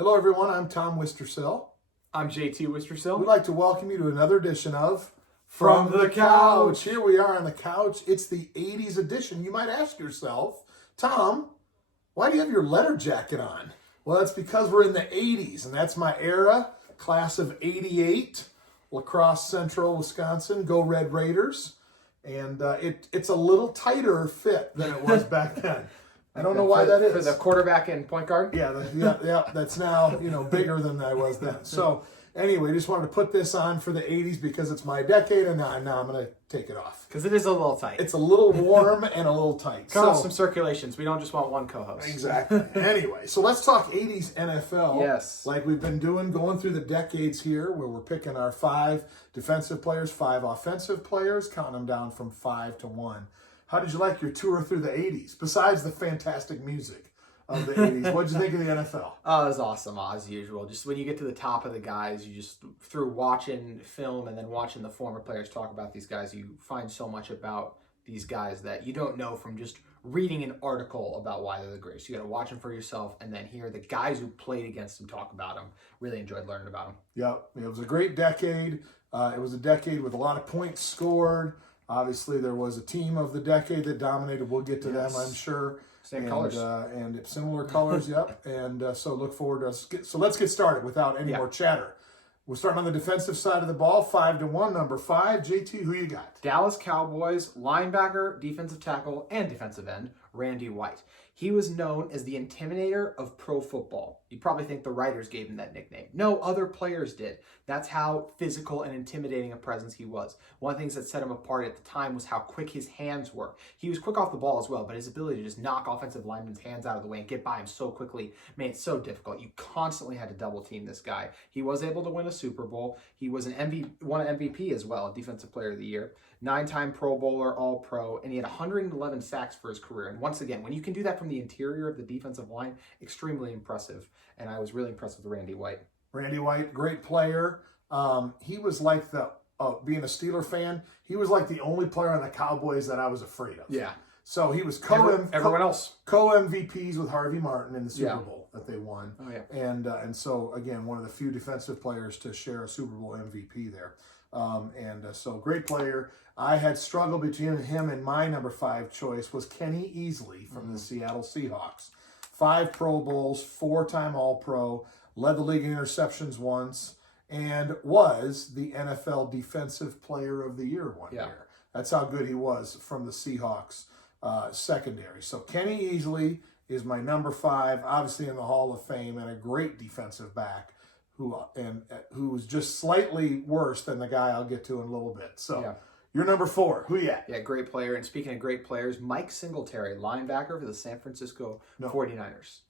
Hello, everyone. I'm Tom Wistrcill. I'm JT Wistrcill. We'd like to welcome you to another edition of From the Couch. Here we are on the couch. It's the 80s edition. You might ask yourself, Tom, why do you have your letter jacket on? Well, that's because we're in the 80s, and that's my era, class of 88, La Crosse Central, Wisconsin. Go Red Raiders. And it's a little tighter fit than it was back then. I don't know why that is. For the quarterback and point guard? Yeah, that's now, bigger than I was then. So anyway, just wanted to put this on for the 80s because it's my decade, and now I'm going to take it off. Because it is a little tight. It's a little warm and a little tight. Cut off some circulations. We don't just want one co-host. Exactly. Anyway, so let's talk 80s NFL. Yes. Like we've been doing, going through the decades here, where we're picking our 5 defensive players, 5 offensive players, counting them down from 5 to 1. How did you like your tour through the 80s, besides the fantastic music of the 80s? What did you think of the NFL? Oh, it was awesome, as usual. Just when you get to the top of the guys, you just, through watching film and then watching the former players talk about these guys, you find so much about these guys that you don't know from just reading an article about why they're the greatest. You got to watch them for yourself and then hear the guys who played against them talk about them. Really enjoyed learning about them. Yep, it was a great decade. It was a decade with a lot of points scored. Obviously, there was a team of the decade that dominated. We'll get to them, I'm sure. Same colors. And similar colors, yep. And so look forward to us. So let's get started without any more chatter. We're starting on the defensive side of the ball, 5 to 1. Number 5, JT, who you got? Dallas Cowboys linebacker, defensive tackle, and defensive end, Randy White. He was known as the Intimidator of pro football. You probably think the writers gave him that nickname. No, other players did. That's how physical and intimidating a presence he was. One of the things that set him apart at the time was how quick his hands were. He was quick off the ball as well, but his ability to just knock offensive linemen's hands out of the way and get by him so quickly made it so difficult. You constantly had to double team this guy. He was able to win a Super Bowl. He was won an MVP as well, Defensive Player of the Year. 9-time Pro Bowler, All-Pro, and he had 111 sacks for his career. And once again, when you can do that from the interior of the defensive line, extremely impressive. And I was really impressed with Randy White. Randy White, great player. He was like being a Steeler fan, he was like the only player on the Cowboys that I was afraid of. Yeah. So he was everyone else co-MVPs with Harvey Martin in the Super Bowl that they won. Oh, yeah. And so, again, one of the few defensive players to share a Super Bowl MVP there. So great player. I had struggled between him and my number 5 choice was Kenny Easley from the Seattle Seahawks. 5 Pro Bowls, 4-time All-Pro, led the league in interceptions once, and was the NFL Defensive Player of the Year one year. That's how good he was from the Seahawks secondary. So Kenny Easley is my number 5, obviously in the Hall of Fame, and a great defensive back who was just slightly worse than the guy I'll get to in a little bit. So you're number 4. Who you at? Yeah, great player. And speaking of great players, Mike Singletary, linebacker for the San Francisco 49ers.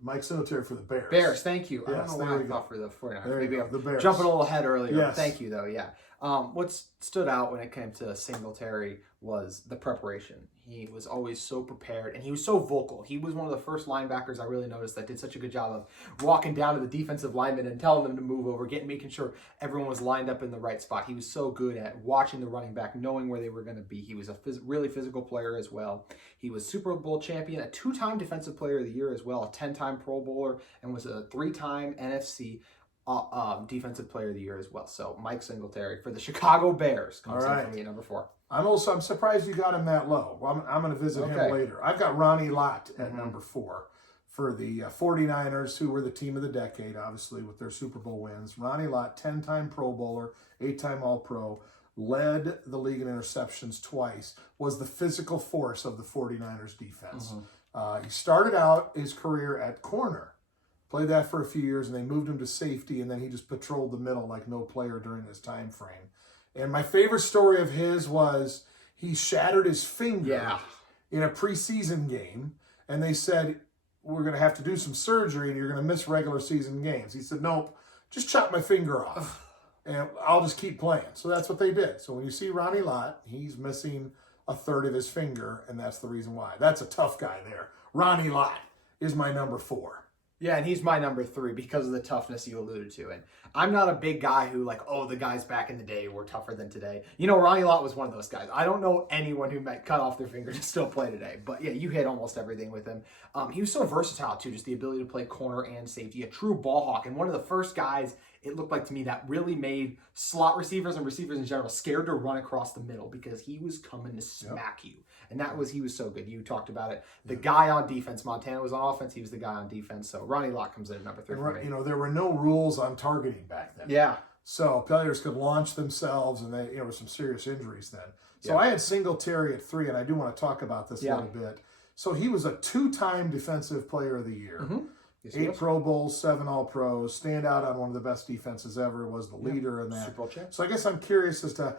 Mike Singletary for the Bears. Bears, thank you. Yes, I don't know why I thought for the 49ers. Maybe I'm the Bears. Jumping a little ahead earlier. Yes. Thank you, though, yeah. What stood out when it came to Singletary was the preparation. He was always so prepared, and he was so vocal. He was one of the first linebackers I really noticed that did such a good job of walking down to the defensive lineman and telling them to move over, making sure everyone was lined up in the right spot. He was so good at watching the running back, knowing where they were going to be. He was a really physical player as well. He was Super Bowl champion, a 2-time Defensive Player of the Year as well, a 10-time Pro Bowler, and was a 3-time NFC Defensive Player of the Year as well. So Mike Singletary for the Chicago Bears comes in for me at number 4. I'm surprised you got him that low. I'm going to visit him later. I've got Ronnie Lott at number 4 for the 49ers, who were the team of the decade, obviously, with their Super Bowl wins. Ronnie Lott, 10-time Pro Bowler, 8-time All-Pro, led the league in interceptions twice, was the physical force of the 49ers defense. He started out his career at corner, played that for a few years, and they moved him to safety, and then he just patrolled the middle like no player during his time frame. And my favorite story of his was he shattered his finger in a preseason game, and they said, we're going to have to do some surgery, and you're going to miss regular season games. He said, nope, just chop my finger off, and I'll just keep playing. So that's what they did. So when you see Ronnie Lott, he's missing a third of his finger, and that's the reason why. That's a tough guy there. Ronnie Lott is my number 4. Yeah, and he's my number 3 because of the toughness you alluded to. And I'm not a big guy who the guys back in the day were tougher than today. Ronnie Lott was one of those guys. I don't know anyone who might cut off their finger to still play today. But yeah, you hit almost everything with him. He was so versatile too, just the ability to play corner and safety, a true ball hawk, and one of the first guys, it looked like to me, that really made slot receivers and receivers in general scared to run across the middle because he was coming to smack you. And he was so good. You talked about it. The guy on defense, Montana was on offense. He was the guy on defense. So Ronnie Lott comes in at number 3 for me. There were no rules on targeting back then. Yeah. So players could launch themselves, and there were some serious injuries then. So I had Singletary at 3, and I do want to talk about this a little bit. So he was a 2-time Defensive Player of the Year. Mm-hmm. Yes, 8 Pro Bowls, 7 All-Pros, stand out on one of the best defenses ever, was the leader in that. Super Bowl champ. So I guess I'm curious as to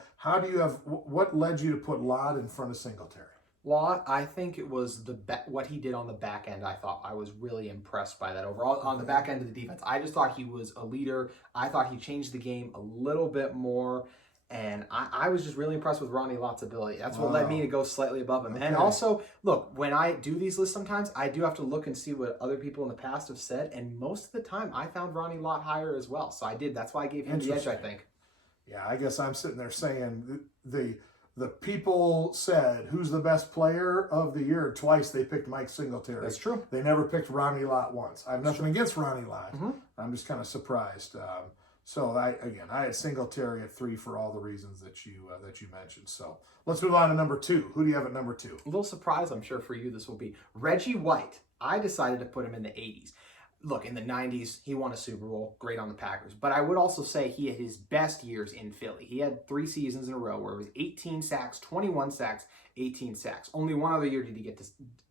what led you to put Lott in front of Singletary? Lott, I think it was what he did on the back end. I was really impressed by that overall. On the back end of the defense, I just thought he was a leader. I thought he changed the game a little bit more. And I was just really impressed with Ronnie Lott's ability. That's what led me to go slightly above him. Okay. And also, look, when I do these lists sometimes, I do have to look and see what other people in the past have said. And most of the time, I found Ronnie Lott higher as well. So I did. That's why I gave him the edge, I think. Yeah, I guess I'm sitting there saying the people said, who's the best player of the year? Twice they picked Mike Singletary. That's true. They never picked Ronnie Lott once. I have nothing against Ronnie Lott. Mm-hmm. I'm just kind of surprised. So I had Singletary at 3 for all the reasons that you mentioned. So let's move on to number 2. Who do you have at number 2? A little surprise, I'm sure for you, this will be Reggie White. I decided to put him in the 80s. Look, in the 90s, he won a Super Bowl, great on the Packers. But I would also say he had his best years in Philly. He had 3 seasons in a row where it was 18 sacks, 21 sacks, 18 sacks. Only one other year did he get to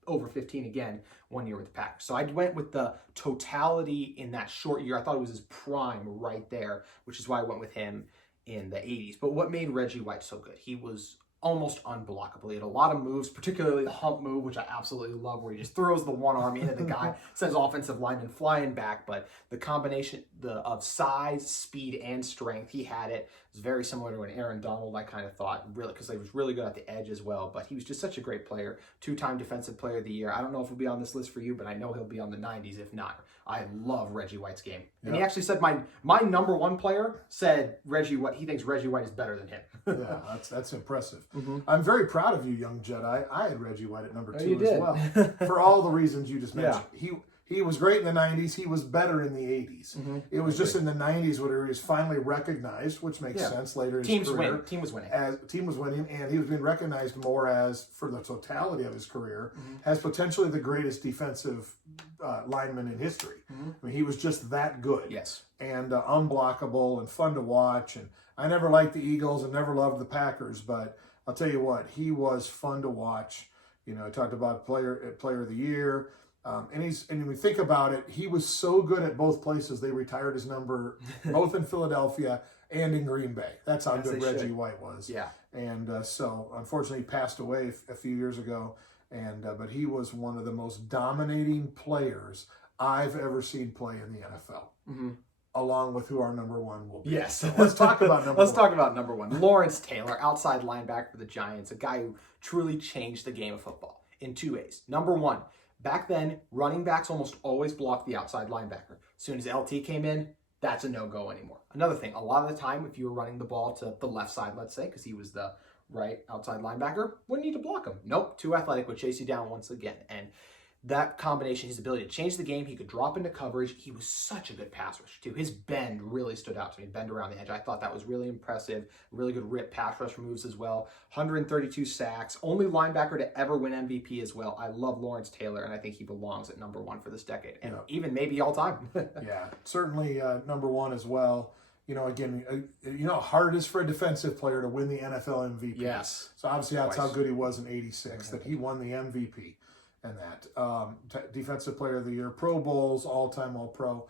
over 15 again, 1 year with the Packers. So I went with the totality in that short year. I thought it was his prime right there, which is why I went with him in the 80s. But what made Reggie White so good? He was almost unblockable. He had a lot of moves, particularly the hump move, which I absolutely love, where he just throws the one arm into the guy, sends offensive linemen flying back. But the combination of size, speed, and strength, he had it. It was very similar to an Aaron Donald, I kind of thought, really, because he was really good at the edge as well. But he was just such a great player. 2-time Defensive Player of the Year. I don't know if he'll be on this list for you, but I know he'll be on the 90s if not. I love Reggie White's game. And he actually said my number 1 player said Reggie White. He thinks Reggie White is better than him. Yeah, that's impressive. Mm-hmm. I'm very proud of you, young Jedi. I had Reggie White at number 2 as well. For all the reasons you just mentioned. Yeah. He was great in the 90s. He was better in the 80s. Mm-hmm. It was just in the 90s where he was finally recognized, which makes sense later in his career. Team was winning. Team was winning, and he was being recognized more as, for the totality of his career, as potentially the greatest defensive lineman in history. Mm-hmm. I mean, he was just that good. Yes. And unblockable and fun to watch. And I never liked the Eagles and never loved the Packers, but I'll tell you what, he was fun to watch. I talked about player of the year. And when we think about it, he was so good at both places. They retired his number both in Philadelphia and in Green Bay. That's how good Reggie White was. Yeah. And so, unfortunately, he passed away a few years ago. But he was one of the most dominating players I've ever seen play in the NFL. Mm-hmm. Along with who our number 1 will be. Yes. So let's talk about number 1. Let's talk about number 1. Lawrence Taylor, outside linebacker for the Giants, a guy who truly changed the game of football in 2 ways. Number 1, back then, running backs almost always blocked the outside linebacker. As soon as LT came in, that's a no-go anymore. Another thing, a lot of the time, if you were running the ball to the left side, let's say, because he was the right outside linebacker, wouldn't need to block him. Nope, too athletic, would chase you down once again. And that combination, his ability to change the game, he could drop into coverage. He was such a good pass rusher, too. His bend really stood out to me, bend around the edge. I thought that was really impressive. Really good rip pass rush moves as well. 132 sacks. Only linebacker to ever win MVP as well. I love Lawrence Taylor, and I think he belongs at number 1 for this decade, and even maybe all time. Yeah, certainly number 1 as well. Again, how hard it is for a defensive player to win the NFL MVP. Yes. So obviously that's how good he was in '86, that he won the MVP. And that Defensive Player of the Year, Pro Bowls, all-time All-Pro.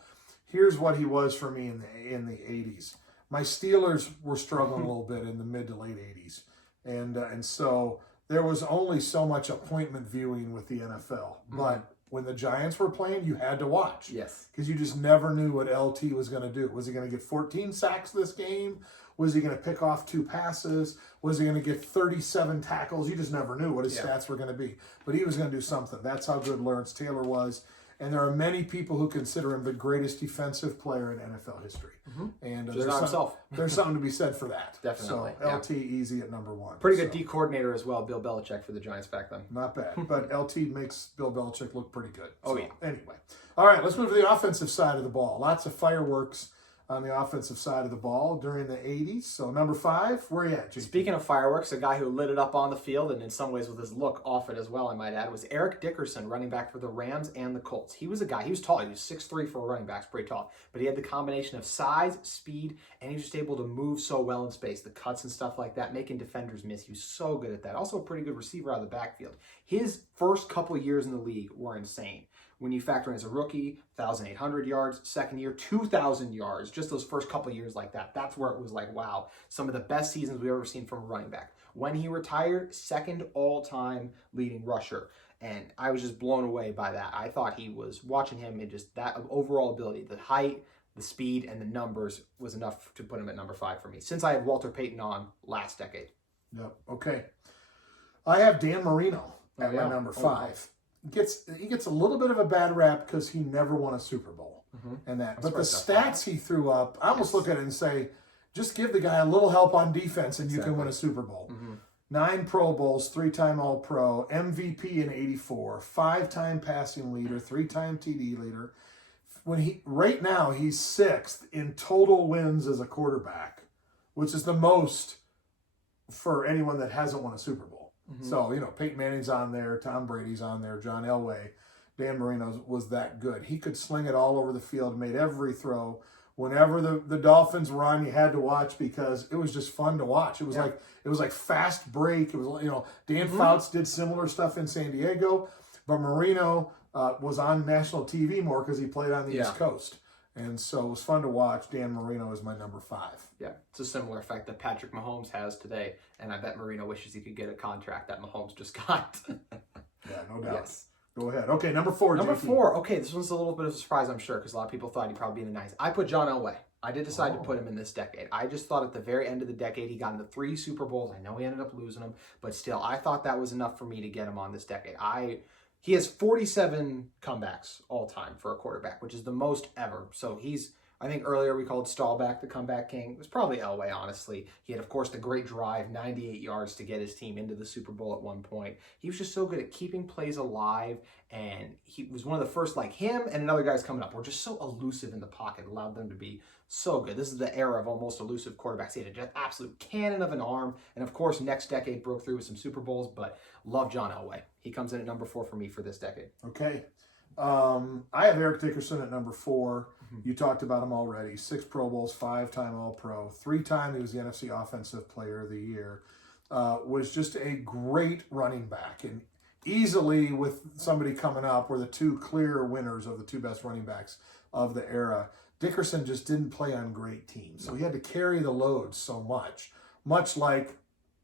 Here's what he was for me in the 80s. My Steelers were struggling a little bit in the mid to late 80s, and so there was only so much appointment viewing with the NFL. But when the Giants were playing, you had to watch. Yes, because you just never knew what LT was going to do. Was he going to get 14 sacks this game? Was he going to pick off 2 passes? Was he going to get 37 tackles? You just never knew what his stats were going to be. But he was going to do something. That's how good Lawrence Taylor was. And there are many people who consider him the greatest defensive player in NFL history. And there's something to be said for that. Definitely. So LT easy at number 1. Pretty good D coordinator as well, Bill Belichick for the Giants back then. Not bad. But LT makes Bill Belichick look pretty good. Oh, yeah. Anyway. All right, let's move to the offensive side of the ball. Lots of fireworks on the offensive side of the ball during the 80s. So number 5, where are you at, JT? Speaking of fireworks, a guy who lit it up on the field, and in some ways with his look off it as well, I might add, was Eric Dickerson, running back for the Rams and the Colts. He was a guy, he was tall, he was 6'3" for a running back, pretty tall, but he had the combination of size, speed, and he was just able to move so well in space, the cuts and stuff like that, making defenders miss. He was so good at that. Also a pretty good receiver out of the backfield. His first couple of years in the league were insane. When you factor in as a rookie, 1,800 yards, second year, 2,000 yards, just those first couple of years like that. That's where it was like, wow, some of the best seasons we've ever seen from a running back. When he retired, second all-time leading rusher. And I was just blown away by that. I thought he was, watching him, and just that overall ability, the height, the speed, and the numbers was enough to put him at number 5 for me, since I had Walter Payton on last decade. Yep, okay. I have Dan Marino at my number 5. He gets a little bit of a bad rap because he never won a Super Bowl and that. But the stats he threw up, I almost look at it and say, just give the guy a little help on defense and you can win a Super Bowl. 9 Pro Bowls, 3-time All-Pro, MVP in '84, 5-time passing leader, 3-time TD leader. Right now he's 6th in total wins as a quarterback, which is the most for anyone that hasn't won a Super Bowl. So, Peyton Manning's on there, Tom Brady's on there, John Elway. Dan Marino was that good. He could sling it all over the field, made every throw. Whenever the Dolphins were on, you had to watch because it was just fun to watch. It was like fast break. It was, Dan Fouts did similar stuff in San Diego, but Marino was on national TV more because he played on the East Coast. And so it was fun to watch. Dan Marino is my number 5. Yeah, it's a similar effect that Patrick Mahomes has today, and I bet Marino wishes he could get a contract that Mahomes just got. Yeah, no doubt. Yes. Go ahead. Okay, number 4, Number JT. 4. Okay, this one's a little bit of a surprise, I'm sure, because a lot of people thought he'd probably be in the 90s. I put John Elway. I did decide to put him in this decade. I just thought at the very end of the decade, he got into 3 Super Bowls. I know he ended up losing them, but still, I thought that was enough for me to get him on this decade. He has 47 comebacks all time for a quarterback, which is the most ever. So I think earlier we called Staubach the comeback king. It was probably Elway, honestly. He had, of course, the great drive, 98 yards to get his team into the Super Bowl at one point. He was just so good at keeping plays alive, and he was one of the first, like him and another guy's coming up, were just so elusive in the pocket, allowed them to be so good. This is the era of almost elusive quarterbacks. He had an absolute cannon of an arm, and of course, next decade broke through with some Super Bowls, but love John Elway. He comes in at number 4 for me for this decade. Okay. I have Eric Dickerson at number 4. You talked about him already. 6 Pro Bowls, 5-time All-Pro, 3-time he was the NFC Offensive Player of the Year. Was just a great running back, and easily with somebody coming up were the 2 clear winners of the 2 best running backs of the era. Dickerson just didn't play on great teams, so he had to carry the load so much like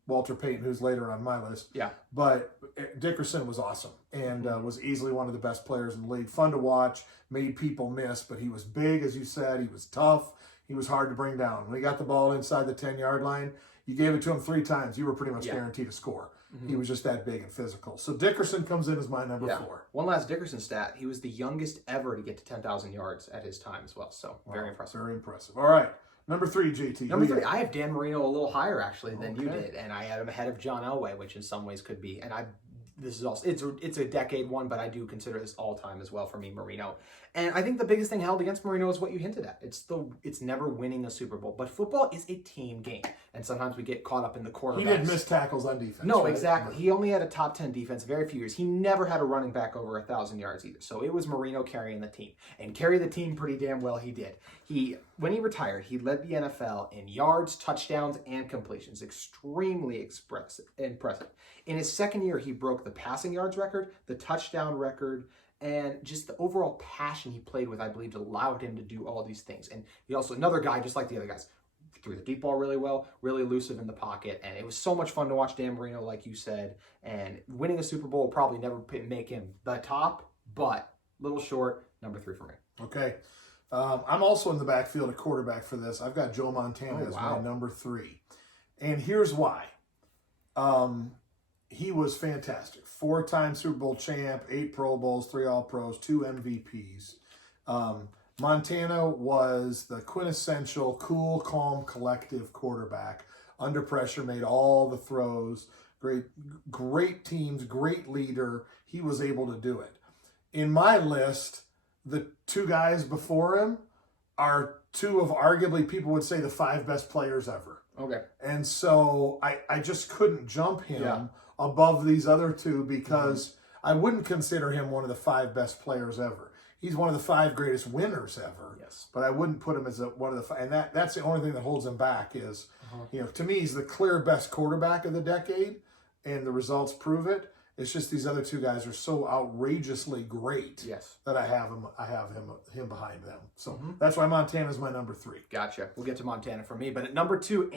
Walter Payton, who's later on my list. Yeah. But Dickerson was awesome and was easily one of the best players in the league. Fun to watch, made people miss, but he was big, as you said. He was tough. He was hard to bring down. When he got the ball inside the 10-yard line, you gave it to him 3 times, you were pretty much guaranteed to score. He was just that big and physical. So Dickerson comes in as my number 4. One last Dickerson stat. He was the youngest ever to get to 10,000 yards at his time as well. So very impressive. Very impressive. All right. Number 3, JT. Number 3, I have Dan Marino a little higher actually than you did, and I had him ahead of John Elway, which in some ways could be. And this is also it's a decade one, but I do consider this all time as well for me, Marino. And I think the biggest thing held against Marino is what you hinted at. It's never winning a Super Bowl, but football is a team game, and sometimes we get caught up in the quarterbacks. He didn't miss tackles on defense. No, right? exactly. He only had a top 10 defense very few years. He never had a running back over 1,000 yards either. So it was Marino carrying the team, and carry the team pretty damn well. He did. When he retired, he led the NFL in yards, touchdowns, and completions. Extremely impressive. In his second year, he broke the passing yards record, the touchdown record, and just the overall passion he played with, I believe, allowed him to do all these things. And he also, another guy, just like the other guys, threw the deep ball really well, really elusive in the pocket, and it was so much fun to watch Dan Marino, like you said, and winning a Super Bowl will probably never make him the top, but a little short, number 3 for me. Okay. I'm also in the backfield, a quarterback for this. I've got Joe Montana as my number 3. And here's why. he was fantastic. 4-time Super Bowl champ, 8 Pro Bowls, 3 All-Pros, 2 MVPs. Montana was the quintessential cool, calm, collective quarterback. Under pressure, made all the throws. Great teams, great leader. He was able to do it. In my list, the 2 guys before him are 2 of arguably, people would say, the 5 best players ever. Okay. And so I just couldn't jump him above these other 2 because I wouldn't consider him one of the 5 best players ever. He's one of the 5 greatest winners ever. Yes. But I wouldn't put him as one of the 5. And that's the only thing that holds him back is, to me, he's the clear best quarterback of the decade, and the results prove it. It's just these other 2 guys are so outrageously great that I have him behind them. So that's why Montana's my number 3. Gotcha. We'll get to Montana for me. But at number 2,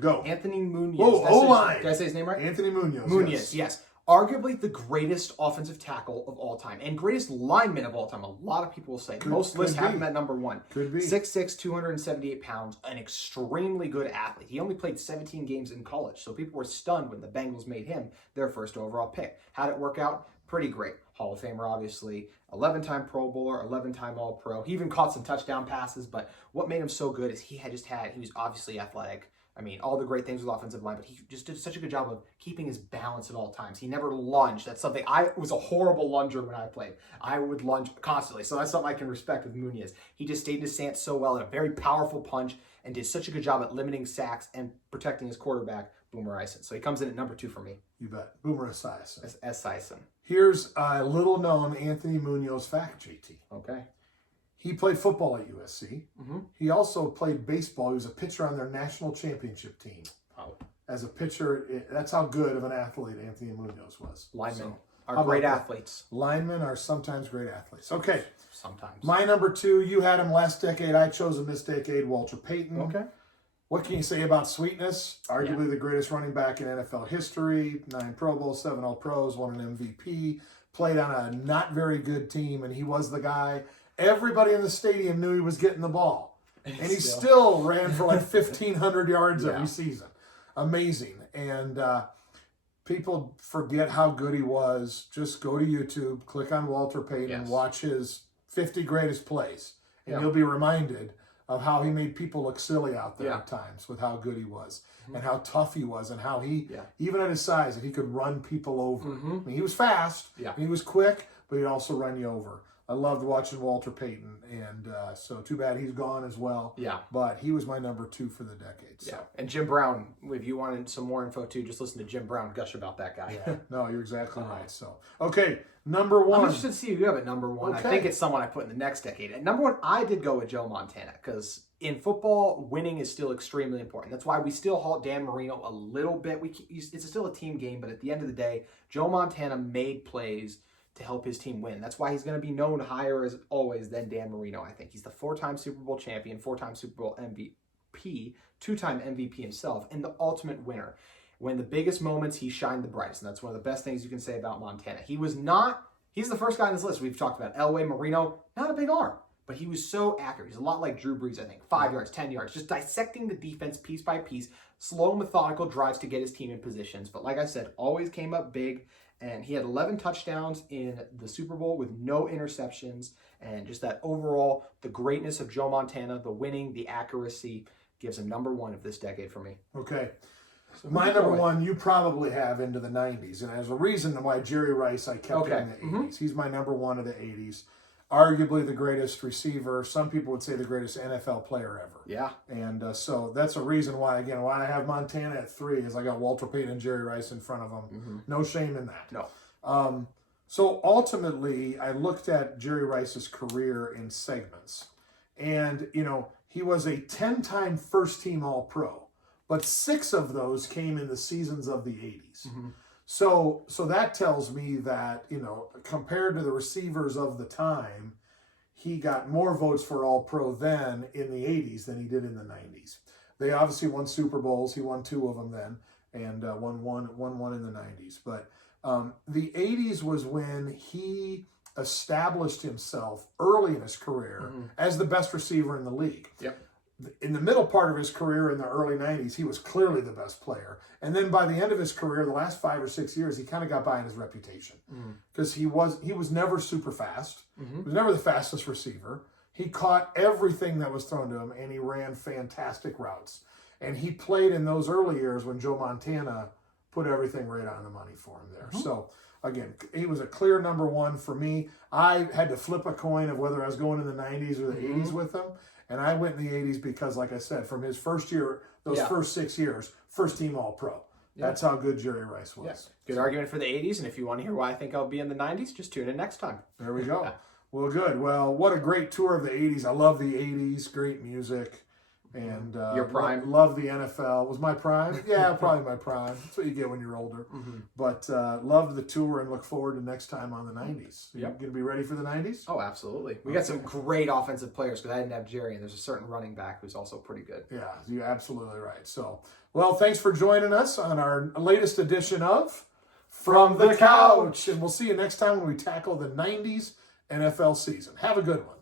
go. Anthony Munoz. Whoa, O-line. Did I say his name right? Anthony Munoz. Munoz, yes. Arguably the greatest offensive tackle of all time and greatest lineman of all time. A lot of people will say. Most lists have him at number 1. Could be. 6'6", 278 pounds, an extremely good athlete. He only played 17 games in college, so people were stunned when the Bengals made him their first overall pick. How'd it work out? Pretty great. Hall of Famer, obviously. 11-time Pro Bowler, 11-time All-Pro. He even caught some touchdown passes, but what made him so good is he was obviously athletic. I mean, all the great things with offensive line, but he just did such a good job of keeping his balance at all times. He never lunged. That's something, I was a horrible lunger when I played. I would lunge constantly, so that's something I can respect with Munoz. He just stayed in his stance so well, and a very powerful punch, and did such a good job at limiting sacks and protecting his quarterback, Boomer Esiason. So he comes in at number 2 for me. You bet. Boomer Esiason. Esiason. Here's a little-known Anthony Munoz fact, JT. Okay. He played football at USC. He also played baseball. He was a pitcher on their national championship team. Oh. As a pitcher, that's how good of an athlete Anthony Munoz was. Linemen are great athletes. Linemen are sometimes great athletes. Okay. Sometimes. My number 2, you had him last decade. I chose him this decade, Walter Payton. Okay. What can you say about sweetness? Arguably the greatest running back in NFL history. 9 Pro Bowls, 7 All-Pros, won an MVP. Played on a not very good team, and he was the guy. Everybody in the stadium knew he was getting the ball. And he still ran for like 1,500 yards every season. Amazing. And people forget how good he was. Just go to YouTube, click on Walter Payton, and watch his 50 greatest plays. And you'll be reminded of how he made people look silly out there at times with how good he was. And how tough he was, and how he, even at his size, that he could run people over. I mean, he was fast, and he was quick, but he'd also run you over. I loved watching Walter Payton, and so too bad he's gone as well. Yeah. But he was my number 2 for the decade. So. Yeah. And Jim Brown, if you wanted some more info too, just listen to Jim Brown gush about that guy. Yeah. No, you're exactly right. So, okay, number 1. I'm interested to see who you have at number 1. Okay. I think it's someone I put in the next decade. At number 1, I did go with Joe Montana because in football, winning is still extremely important. That's why we still halt Dan Marino a little bit. It's still a team game, but at the end of the day, Joe Montana made plays to help his team win. That's why he's going to be known higher as always than Dan Marino, I think. He's the 4-time Super Bowl champion, 4-time Super Bowl MVP, 2-time MVP himself, and the ultimate winner. When the biggest moments, he shined the brightest, and that's one of the best things you can say about Montana. He's the first guy on this list we've talked about. Elway, Marino, not a big arm, but he was so accurate. He's a lot like Drew Brees, I think. 5 yards, 10 yards, just dissecting the defense piece by piece, slow, methodical drives to get his team in positions. But like I said, always came up big. And he had 11 touchdowns in the Super Bowl with no interceptions. And just that overall, the greatness of Joe Montana, the winning, the accuracy, gives him number 1 of this decade for me. Okay. So my number 1, you probably have into the 90s. And there's a reason why Jerry Rice I kept in the 80s. He's my number 1 of the 80s. Arguably the greatest receiver. Some people would say the greatest NFL player ever. Yeah. And so that's a reason why, again, why I have Montana at 3 is I got Walter Payton and Jerry Rice in front of him. No shame in that. No. So ultimately, I looked at Jerry Rice's career in segments. And, he was a 10-time first-team All-Pro. But 6 of those came in the seasons of the 80s. So that tells me that, compared to the receivers of the time, he got more votes for All-Pro then in the 80s than he did in the 90s. They obviously won Super Bowls. He won 2 of them then and won one in the 90s. But the 80s was when he established himself early in his career as the best receiver in the league. Yep. in the middle part of his career in the early 90s, he was clearly the best player. And then by the end of his career, the last 5 or 6 years, he kind of got by in his reputation. Because he was never super fast. He was never the fastest receiver. He caught everything that was thrown to him, and he ran fantastic routes. And he played in those early years when Joe Montana put everything right on the money for him there. So, again, he was a clear number one for me. I had to flip a coin of whether I was going in the 90s or the 80s with him. And I went in the 80s because, like I said, from his first year, those first 6 years, first team All-Pro. That's how good Jerry Rice was. Good argument for the 80s. And if you want to hear why I think I'll be in the 90s, just tune in next time. There we go. Well, good. Well, what a great tour of the 80s. I love the 80s. Great music. And your prime. Love the NFL. Was my prime? Yeah, probably my prime. That's what you get when you're older. But loved the tour and look forward to next time on the 90s. You going to be ready for the 90s? Oh, absolutely. We got some great offensive players because I didn't have Jerry, and there's a certain running back who's also pretty good. Yeah, you're absolutely right. So, well, thanks for joining us on our latest edition of From the Couch. And we'll see you next time when we tackle the 90s NFL season. Have a good one.